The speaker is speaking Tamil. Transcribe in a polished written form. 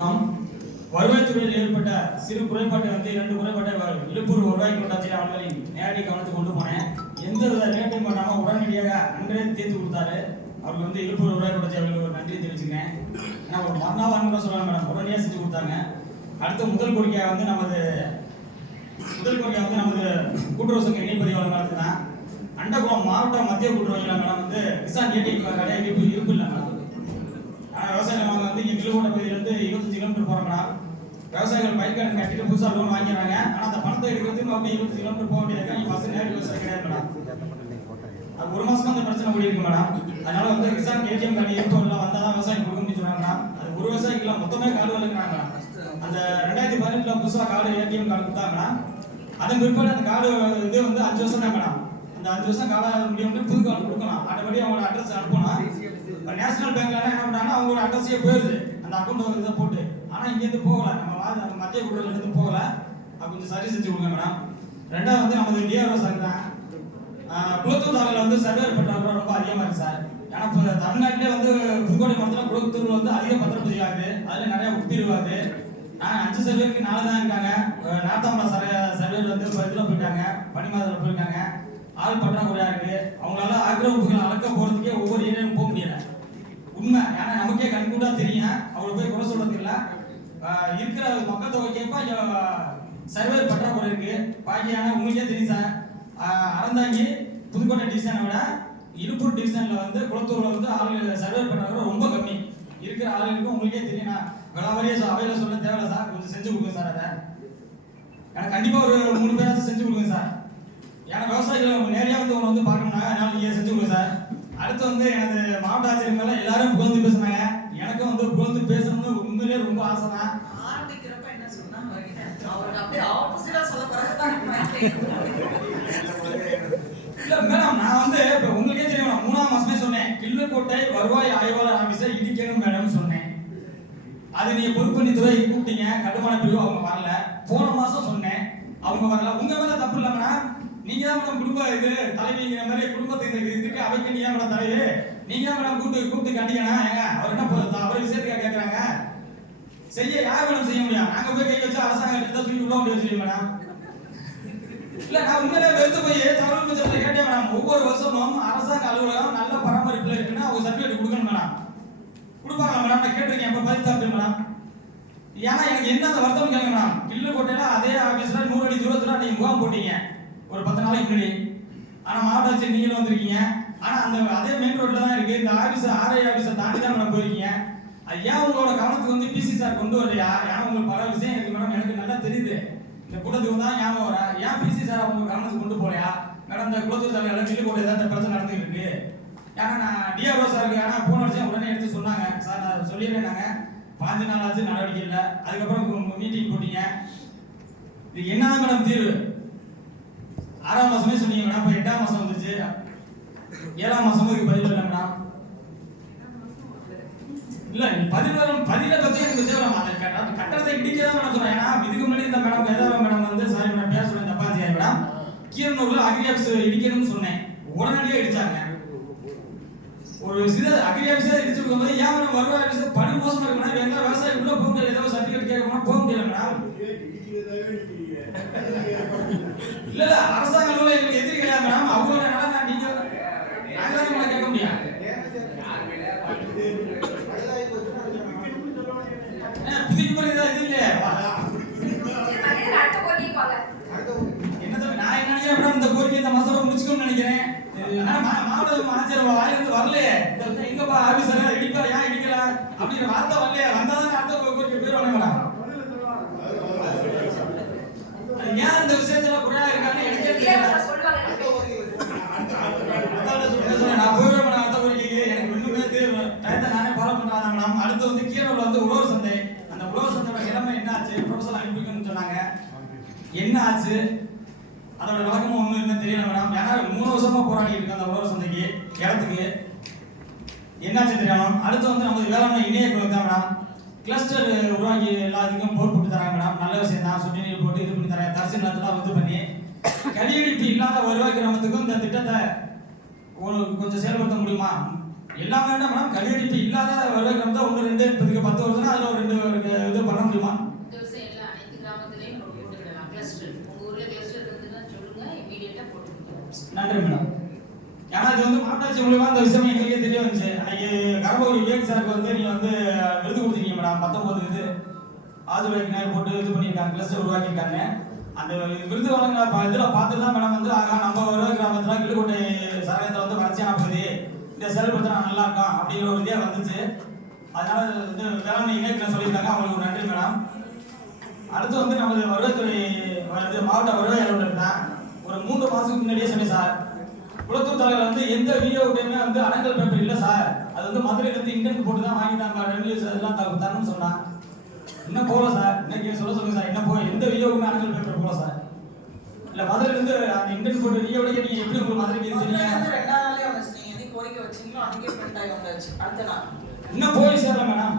வருவாய்த்துறையில் ஏற்பட்ட சிறு குறைபாட்டை வந்து 2 குறைபாட்டை இழுப்பூர் வருவாய் கோட்டாட்சியர் அவர்களின் நேரடி கவனத்துக்கு கொண்டு போனேன். எந்தவித நேரத்தையும் பண்ணாமல் உடனடியாக அன்றே தீர்த்து கொடுத்தாரு. அவருக்கு வந்து இழுப்பூர் வருவாய் கோட்டாட்சியர் அவர்களுக்கு ஒரு நன்றி தெரிவிச்சுக்கிறேன். ஏன்னா ஒரு மறுநாள் கூட சொல்லலாம் மேடம், உடனடியாக செஞ்சு கொடுத்தாங்க. அடுத்த முதல் கோரிக்கையாக வந்து நமது கூட்டுறவு சங்க இணைப்பதிவாளர் தான். அண்டகுளம் மாவட்ட மத்திய கூட்டுறவு மேடம் வந்து கிசான் ஏடிஎம் கடை இருப்பு இல்லை மேடம். ஆனால் விவசாயிகள் வந்து இங்கே கிலோமீட்டர் பகுதியிலேருந்து 25 கிலோமீட்டர் போகிறாங்கன்னா விவசாயிகள் பயிர் கடன் கட்டிட்டு புதுசாக லோன் வாங்கிடுறாங்க. ஆனால் அந்த பணத்தை எடுக்கிறதுக்கு நம்ம 25 கிலோமீட்டர் போக வேண்டியது இங்கே பஸ் நேரம் விவசாயம் கிடையாது மேடம். அது ஒரு மாதம் அந்த பிரச்சனை ஓடி இருக்கு மேடம். அதனால வந்து கிசான் ஏடிஎம் கார்டு இருப்போம் எல்லாம் வந்தால் தான் விவசாயம் கொடுக்க முடியும் சொன்னாங்க மேடம். அது ஒரு விவசாயிக்கெல்லாம் மொத்தமே கார்டு வளர்க்குறாங்க மேடம். அந்த 2018 புதுசாக கார்டு ஏடிஎம் கார்டு கொடுத்தாங்கன்னா அதன் பிற்பாடு அந்த கார்டு இது வந்து 5 வருஷம் தான் மேடம். அந்த 5 வருஷம் காலம் முடியும் புது கார்டு கொடுக்கலாம். ஆட்டோமேட்டிக் அவங்களோட அட்ரஸ் அனுப்பணும். இப்போ நேஷனல் பேங்க்ல என்ன பண்ணாங்கன்னா அவங்களோட அட்ரஸே போயிருது அந்த அக்கௌண்ட் இதை போட்டு. ஆனால் இங்கேருந்து போகல, நம்ம மத்திய கூட்டுறவுலேருந்து போகல. அது கொஞ்சம் சரி செஞ்சு கொடுங்க மேடம். ரெண்டாவது வந்து நமது டிஆர்ஓ சார் தான். குளத்தூர் தாலுகாவில் வந்து சர்வேர் பற்றாக்குறை ரொம்ப அதிகமாக இருக்குது சார். ஏன்னா இப்போ தமிழ்நாட்டிலே வந்து புதுக்கோட்டை மாவட்டத்தில் குளத்தூரில் வந்து அதிக பத்திரப்பதிவு ஆகுது. அதில் நிறைய உட்பிரிவு ஆகுது. 5 சர்வேருக்கு 4 தான் இருக்காங்க. நார்த்தாமலை சர்வேர் வந்து 10 போயிட்டாங்க, பனிமாதத்தில் போயிருக்காங்க. ஆள் பற்றாக்குறையாக இருக்குது. அவங்களால ஆக்கிரமிப்புகளை அளக்க போகிறதுக்கே ஒவ்வொரு ஏரியாவும் போக முடியல. உண்மை, ஏன்னா நமக்கே கண்கூடாக தெரியும். அவளை போய் குறை சொல்றது இல்லை. இருக்கிற மக்கள் தொகைக்கேற்ப சர்வேர் பற்றாக்குறை இருக்கு. பாக்கியான உங்களுக்கே தெரியும் சார். அறந்தாங்கி புதுக்கோட்டை டிவிஷனை விட இழுப்பூர் டிவிஷனில் வந்து குளத்தூரில் வந்து ஆள் சர்வேர் பற்றாக்குறை ரொம்ப கம்மி. இருக்கிற ஆளுங்களுக்கு உங்களுக்கே தெரியும். நான் விளாவரியே அவையில் சொல்ல தேவையில்ல சார். கொஞ்சம் செஞ்சு கொடுங்க சார். அதை எனக்கு கண்டிப்பாக ஒரு 3 பேராச்சும் செஞ்சு கொடுங்க சார். ஏன்னா விவசாயிகள் நேரடியாக வந்து உங்களை வந்து பார்க்கணும்னா அதனால நீங்கள் செஞ்சு கொடுங்க சார். அடுத்து வந்து எனது மாவட்ட ஆட்சியர் மேலே எல்லாரும் புகழ்ந்து பேசுனாங்க. எனக்கும் வந்து புகழ்ந்து பேசணும்னு உண்மையிலே ரொம்ப ஆசை தான். ஆரம்பிக்கிறப்ப என்ன சொன்னா அவருக்கு அப்படியே ஆப்போசிட்டா சொல்ல போறாங்க. இல்ல மேடம், நான் வந்து இப்போ உங்களுக்கே தெரியும், 3ஆம் மாசமே சொன்னேன் கிள்ளுக்கோட்டை வருவாய் ஆய்வாளர் ஆபீஸை இடிக்கணும் மேடம் சொன்னேன். அது நீங்க பொதுப்பணித்துறை கூப்பிட்டீங்க, கட்டுமான பிரிவு அவங்க வரல. போன மாசம் சொன்னேன், அவங்க வரல. உங்க மேல தப்பு இல்லை மேடம். நீங்க தான் மேடம் குடும்ப இது தலைவிங்கிற மாதிரி குடும்பத்தை இதுக்கு அவைக்கு நீங்க மேடம் தலைவி. நீங்க தான் மேடம் கூப்பிட்டு கண்டிக்கணும். ஏங்க அவர் என்ன அவர் விஷயத்துக்காக கேட்கறாங்க. செய்ய யார் மேடம் செய்ய முடியும்? நாங்க போய் கை வச்சு அரசாங்கத்தை தூக்கி உள்ள முடியாது சொல்லி மேடம். இல்ல நான் உண்மையிலே வெறுத்து போய் தமிழ் பட்சத்தில் கேட்டேன் மேடம். ஒவ்வொரு வருஷமும் அரசாங்க அலுவலகம் நல்ல பராமரிப்புல இருக்குன்னா அவங்க சர்டிஃபிகேட் கொடுக்கணும் மேடம். கொடுப்பாங்களா மேடம்? நான் கேட்டிருக்கேன். எப்போ பதில் தப்பு மேடம். ஏன்னா எனக்கு என்ன அந்த வருத்தம் கேட்க மேடம். கிள்ளுக்கோட்டையில அதே ஆபீஸ்ல 100 அடி தூரத்துல நீங்க முகாம் போட்டீங்க ஒரு 10 நாளைக்கு முன்னாடி. ஆனா மாவட்ட ஆட்சியர் நீங்களும் வந்திருக்கீங்க. ஆனா அந்த அதே மெயின் ரோட்ல தான் இருக்கு. இந்த ஆபீஸ் ஆர்ஐ ஆபீஸை தாண்டி தான் மேடம் போயிருக்கீங்க. அது ஏன் உங்களோட கவனத்துக்கு வந்து பிசி சார் கொண்டு வரலையா? ஏன்னா உங்களுக்கு பல விஷயம் இருக்கு மேடம். எனக்கு நல்லா தெரியுது. இந்த கூட்டத்துக்கு தான் ஞாபகம் வர. ஏன் பிசி சார் அவங்க கவனத்துக்கு கொண்டு போலையா மேடம்? இந்த குளத்தூர் தலைவர் கிள்ளுக்கோட்டை தான் இந்த பிரச்சனை நடந்துட்டு இருக்கு. ஏன்னா நான் டிஆர்ஓ சாருக்கு ஆனால் போன வருஷம் உடனே எடுத்து சொன்னாங்க சார். நான் சொல்லிடுறேன். நாங்கள் 5 நாள் ஆச்சு, நடவடிக்கை இல்லை. அதுக்கப்புறம் மீட்டிங் போட்டீங்க. இது என்னதான் மேடம் தீர்வு? 6ஆம் மாசமே சொன்னீங்க மேடம். இப்போ 8ஆம் மாசம் வந்துருச்சு. 7ஆம் மாசமும் இதுக்கு பதில் இல்லை மேடம். இல்ல பதில பத்தி எனக்கு தேவை. அந்த கட்டடத்தை இடிக்கதான் மேடம் சொல்றேன். ஏன்னா இதுக்கு முன்னாடி இந்த மேடம் வேதாவா மேடம் வந்து சாரி மேடம் பேச சொல்றேன் தப்பாச்சியா மேடம். கீரனூர்ல அக்ரி ஆஃபீஸ் இடிக்கணும்னு சொன்னேன். உடனடியாக இடிச்சாங்க. ஒரு சில அக்ரி ஆஃபீஸே இடிச்சு கொடுக்கும்போது ஏன் மேடம் வருவாய் ஆஃபீஸ் படு மோசமா இருக்குன்னா எங்க விவசாயி உள்ள போக முடியல. ஏதோ சர்டிஃபிகேட் கேட்க போனா போக முடியல மேடம். இல்ல அரசாங்க அலுவலகம் எங்களுக்கு எதிரி கிடையாது மேடம். அவங்களோட நலன் நீங்க நாங்க உங்களை கேட்க முடியும். புதிய முறை ஏதாவது இது இல்லையா? என்ன நான் என்ன நினைக்கிறேன் மேடம், இந்த கோரிக்கை இந்த மாசத்தோட முடிச்சுக்கணும்னு நினைக்கிறேன். மாவட்ட ஆட்சியர் வாயிலிருந்து வரலையே. எங்கப்பா ஆபீசர் இடிப்பா ஏன் இடிக்கல அப்படிங்கிற வார்த்தை வரலையே. வந்தாதான் அடுத்த கோரிக்கை போயிடுவாங்க மேடம். ஏன் இந்த விஷயத்துல குறையா இருக்கான்னு எனக்கே தெரியல. நான் போயிடுவேன் மேடம் அடுத்த கோரிக்கைக்கு. எனக்கு இன்னுமே டயத்தை நானே ஃபாலோ பண்றாங்க மேடம். அடுத்து வந்து கீரோல வந்து உழவர் சந்தை. அந்த உழவர் சந்தையோட நிலைமை என்ன ஆச்சு? ப்ரொஃபசர் அனுப்பிக்கணும்னு சொன்னாங்க. என்ன ஆச்சு? அதோட விளக்கமும் ஒன்றும் என்ன தெரியல மேடம். ஏன்னா 3 வருஷமா போராடி இருக்கு அந்த உழவர் சந்தைக்கு இடத்துக்கு. என்னாச்சு தெரியாம. அடுத்து வந்து நமது வேளாண்மை இணைய குழு தான் மேடம். கிளஸ்டர் உருவாக்கி எல்லாத்துக்கும் போர் போட்டு தராங்க மேடம். நல்ல விஷயம் தான். சொட்டு நீர் போட்டு இது பண்ணி தராங்க. தரிசு நிலத்தெல்லாம் வந்து பண்ணி கடியடிப்பு இல்லாத வருவாய் கிராமத்துக்கும் இந்த திட்டத்தை கொஞ்சம் செயல்படுத்த முடியுமா? எல்லாமே மேடம் கடியடிப்பு இல்லாத வருவாய் கிராமத்தை 1 2 10 வருஷம்னா அதில் ஒரு 2 நன்றி மேடம். ஏன்னா இது வந்து மாவட்டாட்சி மூலியமா இந்த விஷயம் எங்களுக்கே தெரிய வந்துச்சு. அன்னைக்கு கரம்பூர் விவேக் சாருக்கு வந்து நீங்க வந்து விருது கொடுத்துருக்கீங்க மேடம். 19 இது ஆதுரைக்கு நேர் போட்டு இது பண்ணியிருக்காங்க, கிளஸ்டர் உருவாக்கியிருக்காங்க. அந்த விருது வழங்கின இதில் பார்த்துட்டு தான் மேடம் வந்து ஆகா நம்ம வருவ கிராமத்தில் கிளிக்கோட்டை சரகத்தில் வந்து வளர்ச்சியான பகுதி இதை செயல்படுத்தினா நல்லா இருக்கும் அப்படிங்கிற ஒரு இதே வந்துச்சு. அதனால வந்து வேளாண்மை இணையத்தில் சொல்லியிருக்காங்க, அவங்களுக்கு நன்றி மேடம். அடுத்து வந்து நமது வருவாய்த்துறை மாவட்ட வருவாய் அலுவலர் தான் ஒரு 3 மாதத்துக்கு முன்னாடியே சொன்னேன் சார், குளத்தூர் தலைவர் வந்து எந்த வீடியோவுக்குமே வந்து அடங்கல் பேப்பர் இல்லை சார், அது வந்து மதுரையிலேருந்து இன்டர்நெட் போட்டு தான் வாங்கிட்டாங்க, ரெண்டு எல்லாம் தரணும்னு சொன்னான். என்ன போகல சார், இன்னைக்கு சொல்லுங்க சார், என்ன போய் எந்த வீடியோவுக்குமே அடங்கல் பேப்பர் போகல சார். இல்லை மதுரையிலேருந்து அந்த இன்டர்நெட் போட்டு வீடியோட நீங்கள் எப்படி உங்களுக்கு மதுரைக்கு தெரியுங்க? 2 நாள்லயே வந்துச்சு. நீங்க கோரிக்கை வச்சீங்களோ அதுக்கே பிரிண்ட் ஆகி வந்துச்சு அடுத்த நாள். இன்னும் போய் சேரல மேடம்.